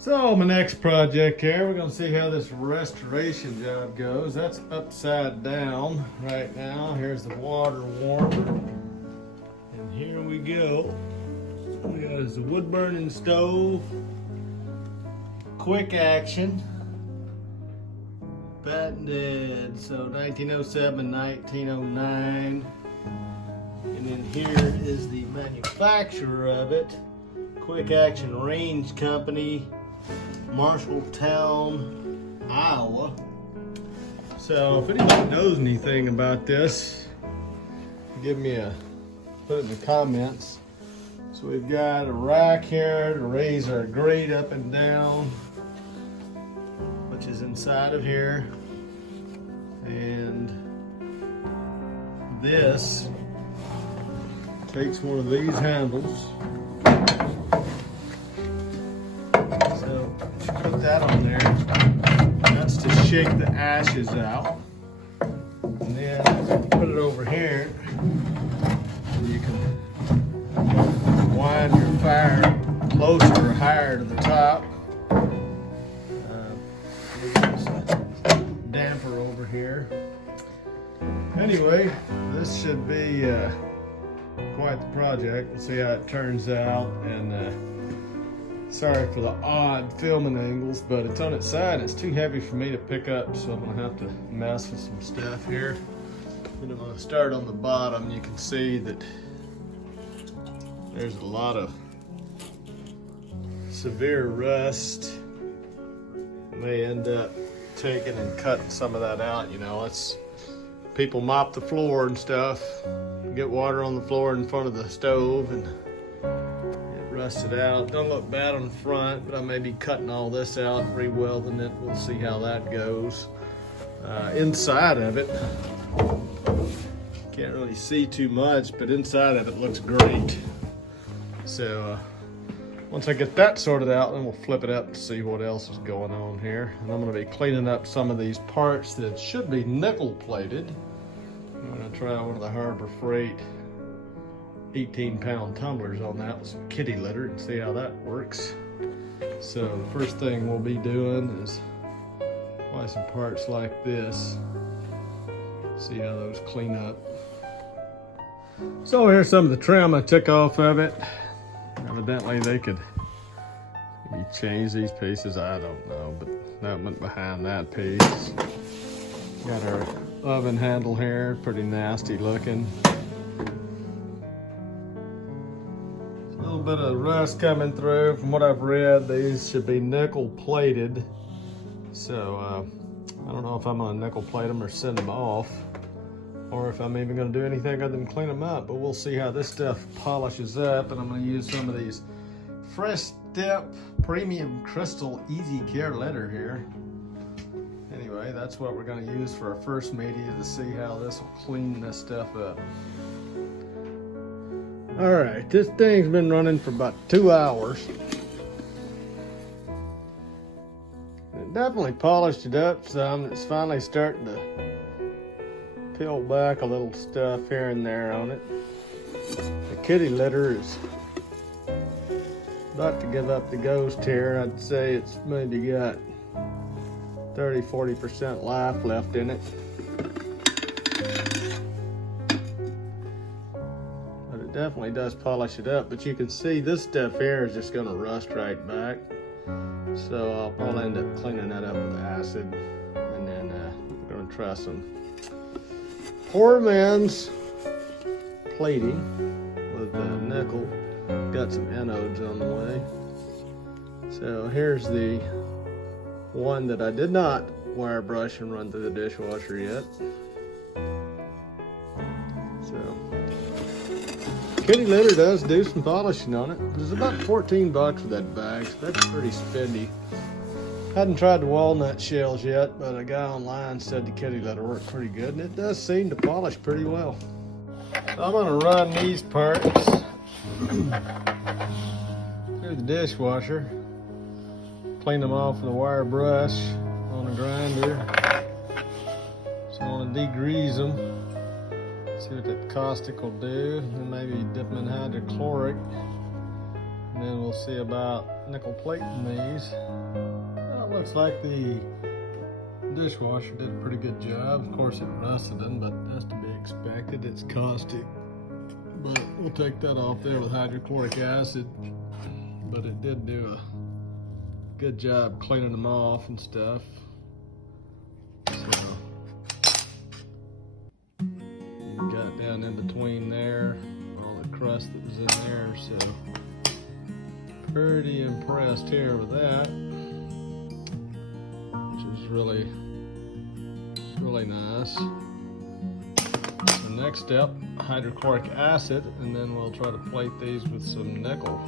So my next project here, we're gonna see how this restoration job goes. That's upside down right now. Here's the water warmer. And here we go. We got the wood burning stove. Quick action. Patented, so 1907, 1909. And then here is the manufacturer of it. Quick Action Range Company, Marshalltown, Iowa. So if anybody knows anything about this, give me put it in the comments. So we've got a rack here to raise our grate up and down, which is inside of here. And this takes one of these handles. So put that on there. That's to shake the ashes out. And then put it over here. And you can wind your fire closer or higher to the top. There's a damper over here. Anyway, this should be quite the project. We'll see how it turns out. And sorry for the odd filming angles, but it's on its side. It's too heavy for me to pick up, so I'm gonna have to mess with some stuff here. And I'm gonna start on the bottom. You can see that there's a lot of severe rust. May end up taking and cutting some of that out. You know, people mop the floor and stuff, get water on the floor in front of the stove and it rusted out. Don't look bad on the front, but I may be cutting all this out and re-welding it. We'll see how that goes. Inside of it, can't really see too much, but inside of it looks great. So once I get that sorted out, then we'll flip it up and see what else is going on here. And I'm gonna be cleaning up some of these parts that should be nickel plated. I'm gonna try one of the Harbor Freight 18-pound tumblers on that with some kitty litter and see how that works. So the first thing we'll be doing is apply some parts like this. See how those clean up. So here's some of the trim I took off of it. Evidently they could maybe change these pieces, I don't know, but that went behind that piece. Got our oven handle here, pretty nasty looking. A little bit of rust coming through. From what I've read, these should be nickel plated. So I don't know if I'm gonna nickel plate them or send them off, or if I'm even gonna do anything other than clean them up, but we'll see how this stuff polishes up. And I'm gonna use some of these Fresh Step Premium Crystal Easy Care leather here. Anyway, that's what we're gonna use for our first media to see how this will clean this stuff up. All right, this thing's been running for about 2 hours. It definitely polished it up some. It's finally starting to peel back a little stuff here and there on it. The kitty litter is about to give up the ghost here. I'd say it's maybe got 30–40% life left in it. But it definitely does polish it up. But you can see this stuff here is just gonna rust right back. So I'll end up cleaning that up with acid. And then we're gonna try some poor man's plating with nickel. Got some anodes on the way. So here's the one that I did not wire brush and run through the dishwasher yet. So kitty litter does do some polishing on it. It was about 14 bucks for that bag, so that's pretty spendy. Hadn't tried the walnut shells yet, but a guy online said the kitty litter worked pretty good, and it does seem to polish pretty well. So I'm gonna run these parts through the dishwasher, clean them off with a wire brush on a grinder. So I want to degrease them, see what that caustic will do, and then maybe dip them in hydrochloric. And then we'll see about nickel plating these. Well, it looks like the dishwasher did a pretty good job. Of course it rusted in, but that's to be expected. It's caustic. But we'll take that off there with hydrochloric acid. But it did do a good job cleaning them off and stuff. So you got down in between there, all the crust that was in there, so pretty impressed here with that, which is really nice. So next step, hydrochloric acid, and then we'll try to plate these with some nickel.